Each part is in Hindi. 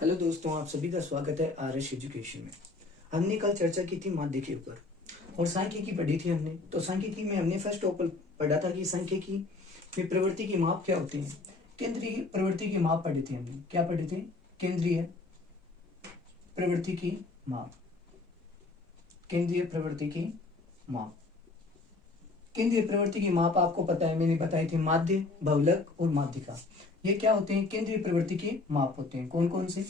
हेलो दोस्तों, आप सभी का स्वागत है आरएस एजुकेशन में। हमने कल चर्चा की थी माध्य के ऊपर और सांख्यिकी पढ़ी थी हमने। तो सांख्यिकी में हमने फर्स्ट टॉपिक पढ़ा था कि सांख्यिकी में प्रवृत्ति की माप क्या होती है। केंद्रीय प्रवृत्ति की माप पढ़ी थी हमने। क्या पढ़े थे? केंद्रीय प्रवृत्ति की माप। केंद्रीय प्रवृत्ति की माप। केंद्रीय प्रवृत्ति की माप आपको पता है, मैंने बताई थी माध्य, बहुलक और माध्यिका। ये क्या होते हैं? केंद्रीय प्रवृत्ति के माप होते हैं। कौन कौन से?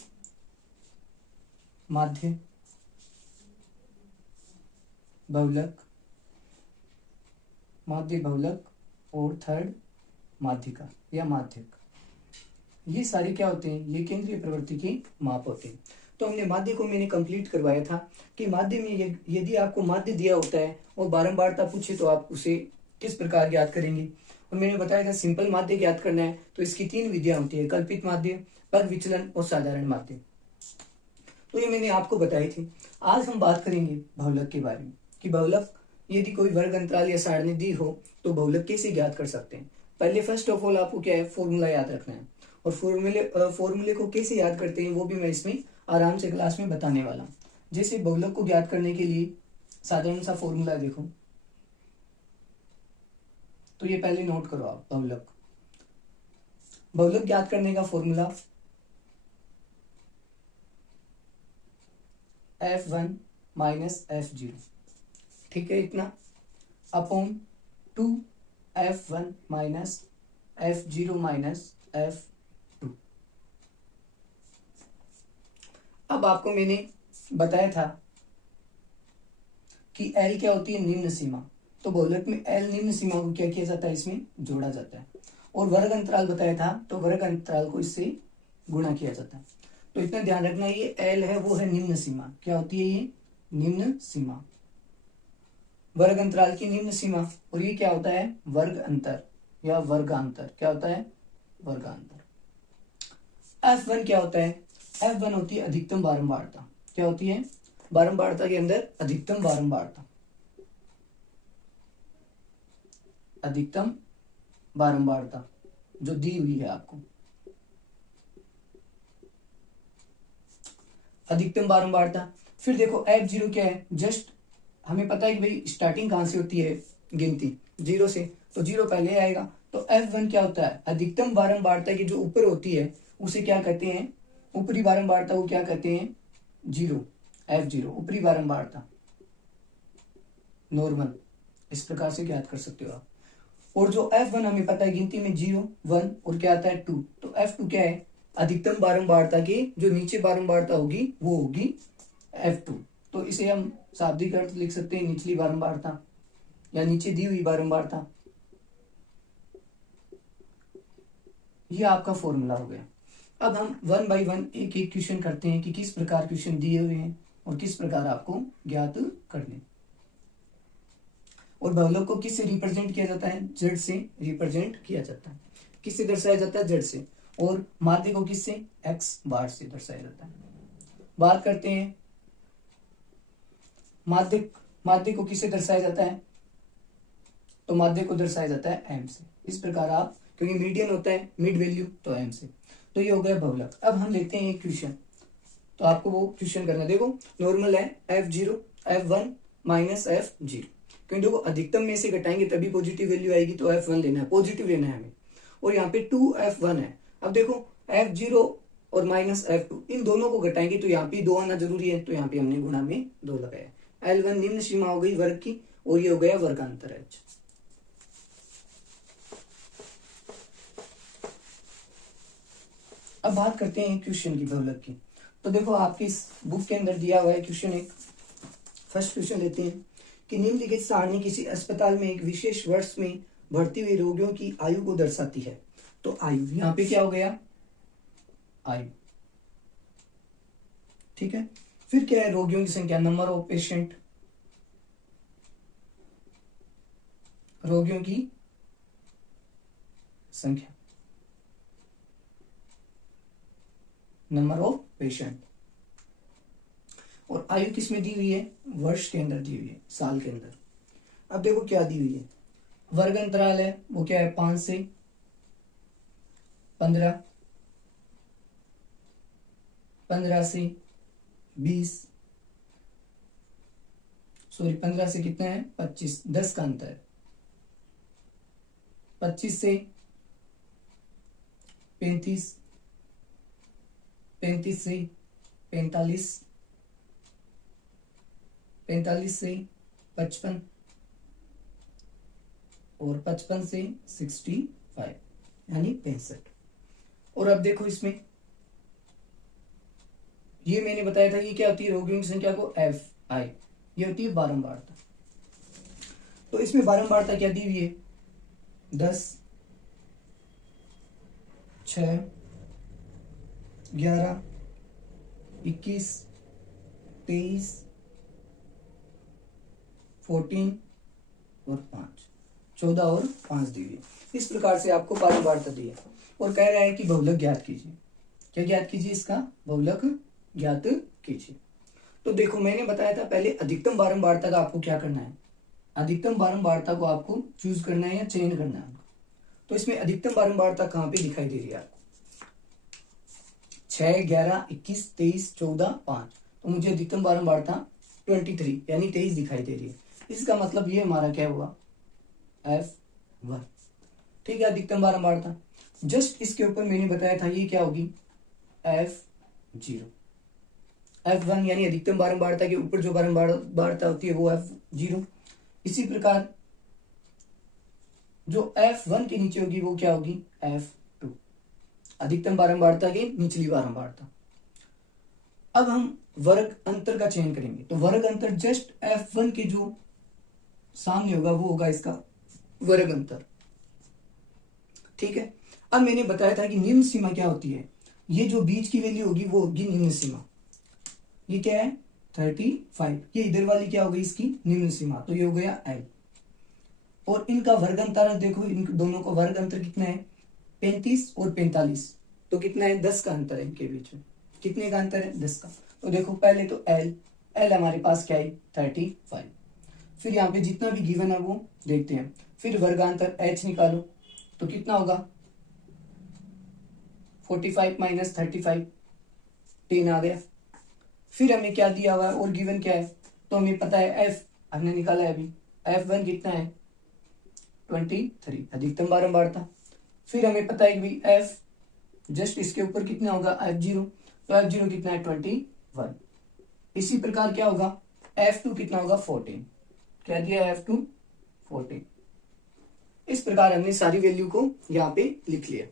माध्य, बहुलक, माध्य बहुलक और थर्ड माध्यिका या माध्यक। ये सारे क्या होते हैं? ये केंद्रीय प्रवृत्ति की माप होते हैं। तो हमने माध्य को मैंने कंप्लीट करवाया था कि माध्य में यदि आपको माध्य दिया होता है और बारंबारता पूछे तो आप उसे किस प्रकार ज्ञात करेंगे। और मैंने बताया था सिंपल माध्य ज्ञात करना है तो इसकी 3 विधियां होती है: कल्पित माध्य, पद विचलन और साधारण माध्य। तो ये मैंने आपको बताई थी। आज हम बात करेंगे बहुलक के बारे में कि बहुलक यदि कोई वर्ग अंतराल या सारणी दी हो तो बहुलक कैसे ज्ञात कर सकते हैं। पहले फर्स्ट ऑफ ऑल आपको क्या है, फॉर्मूला याद रखना है। और फॉर्मूले को कैसे याद करते हैं वो भी मैं इसमें आराम से क्लास में बताने वाला हूँ। जैसे बहुलक को ज्ञात करने के लिए साधारण सा फॉर्मूला देखो, तो ये पहले नोट करो आप। बहुलक ज्ञात करने का फॉर्मूला F1 माइनस F0, ठीक है, इतना upon 2F1 minus F0 minus F2। अब आपको मैंने बताया था कि L क्या होती है? निम्न सीमा। तो बहुलक में L निम्न सीमा को क्या किया जाता है? इसमें जोड़ा जाता है। और वर्ग अंतराल बताया था तो वर्ग अंतराल को इससे गुणा किया जाता है। तो इतना ध्यान रखना, ये L है वो है निम्न सीमा। क्या होती है ये? निम्न सीमा, वर्ग अंतराल की निम्न सीमा। और ये क्या होता है? वर्ग अंतर या वर्गांतर। क्या होता है? वर्गांतर। F1 क्या होता है? F1 होती है अधिकतम बारंबारता। क्या होती है? बारंबारता के अंदर अधिकतम बारंबारता। अधिकतम बारंबारता जो दी हुई है आपको, अधिकतम बारंबारता। फिर देखो F0 क्या है? जस्ट हमें पता है कि भाई स्टार्टिंग कहां से होती है गिनती? 0 से, तो 0 पहले आएगा। तो F1 क्या होता है? अधिकतम बारंबारता की जो ऊपर होती है उसे क्या कहते हैं? ऊपरी बारंबारता को क्या कहते हैं? 0। F0 ऊपरी बारंबारता, नॉर्मल। इस प्रकार से ज्ञात कर सकते हो आप। और जो F1 हमें पता है गिनती में 0, 1 और क्या आता है 2। तो F2 क्या है? अधिकतम बारंबारता की जो नीचे बारंबारता होगी वो होगी F2। तो इसे हम शाब्दिक अर्थ लिख सकते हैं निचली बारंबारता या नीचे दी हुई बारंबारता। ये आपका फॉर्मूला हो गया। अब हम 1 बाई 1 एक एक क्वेश्चन करते हैं कि किस प्रकार क्वेश्चन दिए हुए हैं और किस प्रकार आपको ज्ञात करने। और बहुलक को किससे रिप्रेजेंट किया जाता है? जेड से रिप्रेजेंट किया जाता है। किससे दर्शाया जाता है? जेड से। और माध्य को किससे? एक्स बार से दर्शाया जाता है। बात करते हैं माध्य को किससे दर्शाया जाता है? तो माध्य को दर्शाया जाता है एम से। इस प्रकार आप, क्योंकि मीडियन होता है मिड वैल्यू, तो एम से। तो ये हो गया बहुलक। अब हम लेते हैं एक क्वेश्चन, तो आपको वो क्वेश्चन करना। देखो नॉर्मल है F0 F1 माइनस F0, क्योंकि देखो अधिकतम में से घटाएंगे तभी पॉजिटिव वैल्यू आएगी। तो F1 लेना है, पॉजिटिव लेना है हमें। और यहाँ पे 2F1 है। अब देखो F0 और माइनस F2 इन दोनों को घटाएंगे तो यहाँ पे 2 आना जरूरी है। तो यहाँ पे हमने गुणा में 2 लगाया। L1 निम्न सीमा हो गई वर्ग की और ये हो गया वर्गांतर H। अब बात करते हैं क्वेश्चन की, बहुलक की। तो देखो आपकी इस बुक के अंदर दिया हुआ है क्वेश्चन। एक फर्स्ट क्वेश्चन लेते हैं कि निम्नलिखित सारणी किसी अस्पताल में एक विशेष वर्ष में भर्ती हुए रोगियों की आयु को दर्शाती है। तो आयु यहाँ पे क्या हो गया? आयु, ठीक है। फिर क्या है? रोगियों की संख्या, नंबर ऑफ पेशेंट, रोगियों की संख्या, नंबर ऑफ पेशेंट। और आयु किस में दी हुई है? वर्ष के अंदर दी हुई है, साल के अंदर। अब देखो क्या दी हुई है, वर्ग अंतराल है वो क्या है? 5 से 15, 15 से 20, सॉरी 15 से कितना है 25, 10 का अंतर है। 25 से 35, 35 से 45, 45 से 55 और 55 से 65 यानी 65। और अब देखो इसमें ये मैंने बताया था ये क्या होती है रोगियों की संख्या को एफ आई, ये होती है बारंबारता। तो इसमें बारंबारता क्या दी हुई है 10, 6, 11, 21, 23, 14 और 5, 14 और 5 दी हुई है। इस प्रकार से आपको बारंबारता दी है और कह रहा है कि बहुलक ज्ञात कीजिए। क्या ज्ञात कीजिए इसका बहुलक ज्ञात कीजिए। तो देखो मैंने बताया था पहले अधिकतम बारंबारता का आपको क्या करना है, अधिकतम बारंबारता को आपको चूज करना है या चयन करना है। तो इसमें अधिकतम बारंबारता कहाँ पे दिखाई दे रही है आपको 6, 11, 21, 23, 14, 5। तो मुझे अधिकतम बारंबारता 23 यानी 23 दिखाई दे रही है। इसका मतलब ये हमारा क्या हुआ F1। ठीक है, अधिकतम बारंबारता जस्ट इसके ऊपर मैंने बताया था ये क्या होगी F0। F1 यानी अधिकतम बारंबारता के ऊपर जो बारंबारता होती है वो F0। इसी प्रकार जो F1 के नीचे होगी वो क्या होगी F2, अधिकतम बारंबारता की निचली बारंबारता। अब हम वर्ग अंतर का चयन करेंगे। तो वर्ग अंतर जस्ट F1 के जो सामने होगा वो होगा इसका वर्ग अंतर। ठीक है, अब मैंने बताया था कि निम्न सीमा क्या होती है, ये जो बीच की वैल्यू होगी वो होगी निम्न सीमा। ये क्या है 35, ये इधर वाली क्या हो गई इसकी निम्न सीमा, तो ये हो गया L। और इनका वर्ग अंतर देखो, इन दोनों का वर्ग अंतर कितना है 35 और 45, तो कितना है 10 का अंतर है इनके बीच में। कितने का अंतर है 10 का। तो देखो पहले तो L हमारे पास क्या है 35। फिर यहाँ पे जितना भी गिवन है वो देखते हैं। फिर वर्गांतर H निकालो तो कितना होगा 45 माइनस 35, 10 आ गया। फिर हमें क्या दिया हुआ है और गिवन क्या है, तो हमें पता है F हमने निकाला है अभी, F1 कितना है 23, अधिकतम बारंबारता। फिर हमें पता है कि भाई F जस्ट इसके ऊपर कितना होगा F0, तो F0 कितना है 21। इसी प्रकार क्या होगा F2 कितना होगा 14, क्या दिया F2 14। इस प्रकार हमने सारी वैल्यू को यहाँ पे लिख लिया।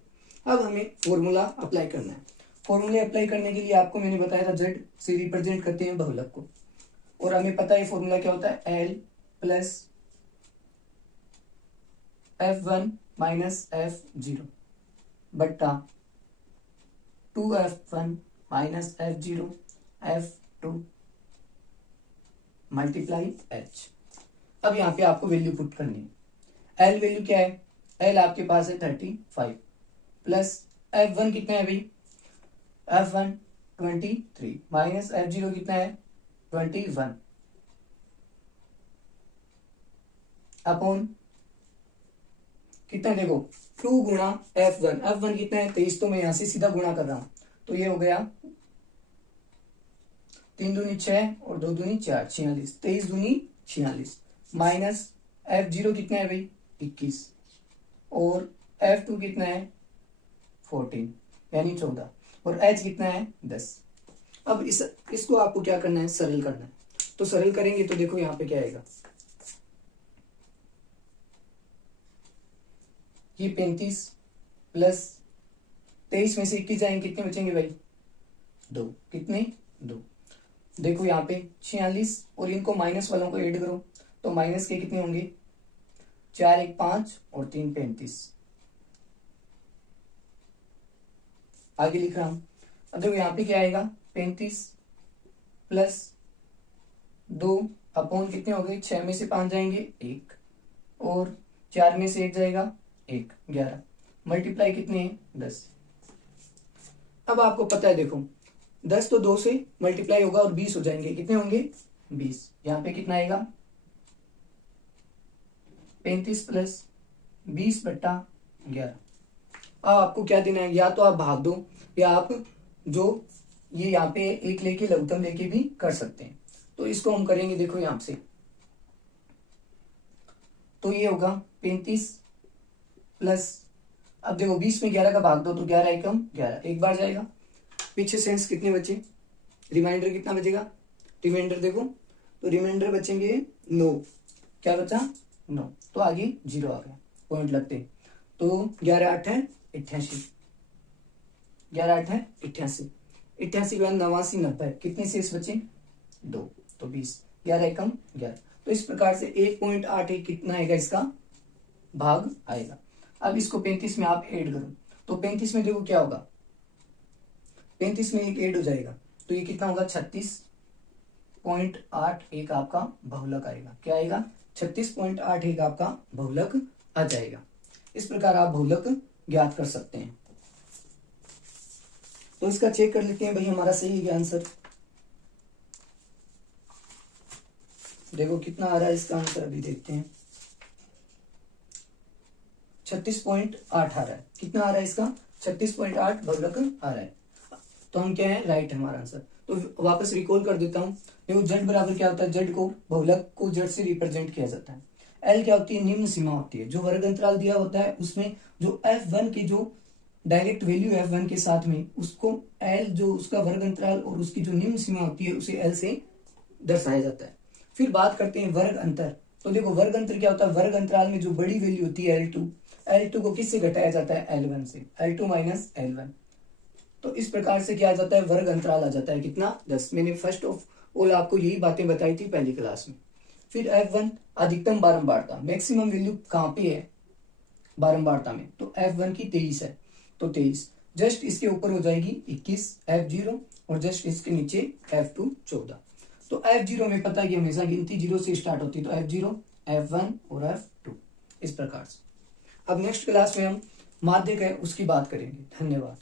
अब हमें फॉर्मूला अप्लाई करना है। फॉर्मूले अप्लाई करने के लिए आपको मैंने बताया था Z से रिप्रेजेंट करते हैं बहुलक को, और हमें पता है फॉर्मूला क्या होता है L plus F1 minus F0 बट्टा 2F1 minus F0 F2 multiply H। अब यहाँ पे आपको वैल्यू पुट करनी है। L वैल्यू क्या है, L आपके पास है 35 प्लस F1 कितना है भाई F1 23 माइनस F0 कितना है 21 अपॉन कितना, देखो 2 गुणा F1 कितना है 23, तो मैं यहां से सीधा गुणा कर रहा हूं, तो ये हो गया 3 दूनी 6 और 2 दूनी 4, 46, 23 दूनी 46 माइनस F0 कितना है भाई 21 और F2 कितना है 14 यानी 14 और H कितना है 10। अब इसको आपको क्या करना है सरल करना है। तो सरल करेंगे तो देखो यहाँ पे क्या आएगा, ये 35 प्लस 23 में से 21 जाएंगे कितने बचेंगे भाई 2, कितने 2। देखो यहाँ पे 46 और इनको माइनस वालों को ऐड करो तो माइनस के कितने होंगे 4 1 5 और 3 35। आगे लिख रहा हूं, अब देखो यहाँ पे क्या आएगा 35 प्लस 2 अपॉन कितने हो गए 6 में से 5 जाएंगे 1 और 4 में से 1 जाएगा 1, 11 मल्टीप्लाई कितने हैं 10। अब आपको पता है देखो 10 तो 2 से मल्टीप्लाई होगा और 20 हो जाएंगे, कितने होंगे 20। यहाँ पे कितना आएगा 35 प्लस 20 बट्टा 11। अब आपको क्या देना है, या तो आप भाग दो या आप जो ये यहाँ पे एक लेके लघुत्तम लेके भी कर सकते हैं। तो इसको हम करेंगे, देखो यहाँ से, तो ये होगा 35 प्लस, अब देखो 20 में 11 का भाग दो तो 11 एकम 11, एक बार जाएगा। पीछे सेंस कितने बचे, रिमाइंडर कितना बचेगा, रिमाइंडर देखो तो रिमाइंडर बचेंगे 9, क्या बचा 9, तो आगे 0 आ गया, पॉइंट लगते। तो 11 8 है 88, 11 8 है 88, 88 के बाद 89 90, कितने शेष बचे 2, तो 20, 11 एकम 11। तो इस प्रकार से 1.81 कितना आएगा, इसका भाग आएगा। अब इसको 35 में आप ऐड करो, तो 35 में देखो क्या होगा, 35 में एक ऐड हो जाएगा, तो ये कितना होगा 36.81 आपका बहुलक आएगा। क्या आएगा 36.81 आपका बहुलक आ जाएगा। इस प्रकार आप बहुलक ज्ञात कर सकते हैं। तो इसका चेक कर लेते हैं भाई, हमारा सही है आंसर। देखो कितना आ रहा है इसका आंसर, अभी देखते हैं। 36.8 आ रहा है, कितना आ रहा है इसका 36.8 बहुलक आ रहा है। तो हम क्या है, राइट है हमारा आंसर। तो वापस रिकॉल कर देता हूं, देखो z बराबर क्या होता है, z को बहुलक को z से रिप्रेजेंट किया जाता है। l क्या होती है, निम्न सीमा होती है। जो वर्ग अंतराल दिया होता है उसमें जो f1 की जो डायरेक्ट वैल्यू f1 के साथ में उसको l जो उसका वर्ग अंतराल और उसकी जो निम्न सीमा होती है उसे l से दर्शाया जाता है। फिर बात करते हैं वर्ग अंतर। तो देखो वर्ग अंतर क्या होता है, वर्ग अंतराल में जो बड़ी वैल्यू होती है L2 को किससे घटाया जाता है, L1 से, L2 माइनस L1। तो इस प्रकार से क्या आ जाता है, वर्ग अंतराल आ जाता है कितना 10। मैंने फर्स्ट ऑफ ऑल आपको यही बातें बताई थी पहली क्लास में। फिर F1 अधिकतम बारंबारता, मैक्सिमम वैल्यू कहाँ पे है बारंबारता में, तो F1 की 23 है, तो 23 जस्ट इसके ऊपर हो जाएगी 21 F0 और जस्ट इसके नीचे F2 14। तो F0 में पता है कि हमेशा गिनती 0 से स्टार्ट होती है, तो F0 F1 और F2 इस प्रकार से। अब नेक्स्ट क्लास में हम माध्यक है उसकी बात करेंगे। धन्यवाद।